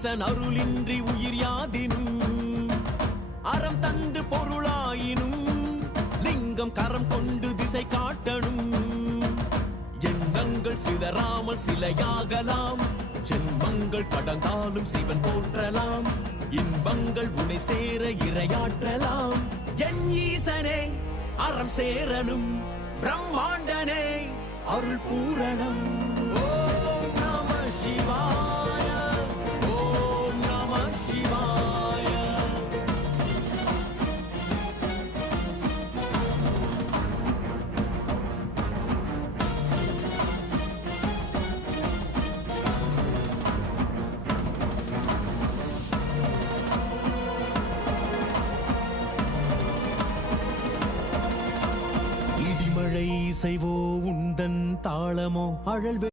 ஈசன் அருளின்றி உயிர் யாதினும் அறம் தந்து பொருளாயினும் லிங்கம் கரம் கொண்டு திசை காட்டணும். எண்ணங்கள் சிதறாமல் சிலையாகலாம், ஜென்மங்கள் கடந்தாலும் சிவன் போற்றலாம், இன்பங்கள் உனை சேர இரையாற்றலாம். என் ஈசனே அறம் சேரனும், பிரம்மாண்டனே அருள் பூரணம். ஓம் நம சிவாய, ஓம் நம சிவாய. இடிமழை செய்வோ உந்தன் தாளமோ அழல்